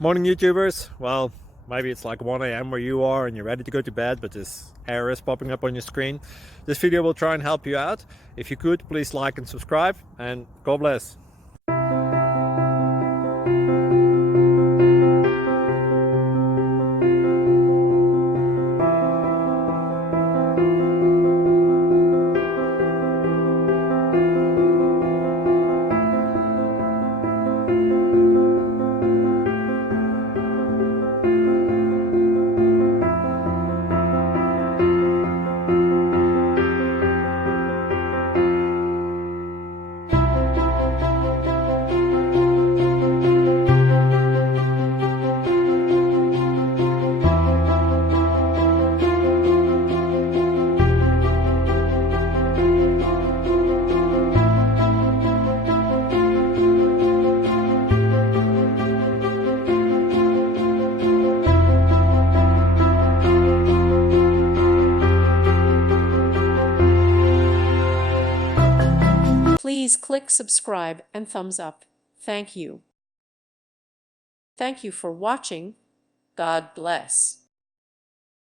Morning, YouTubers. Well, maybe it's like 1 a.m. where you are and you're ready to go to bed, but this error is popping up on your screen. This video will try and help you out. If you could, please like and subscribe, and God bless. Please click subscribe and thumbs up. Thank you. Thank you for watching. God bless.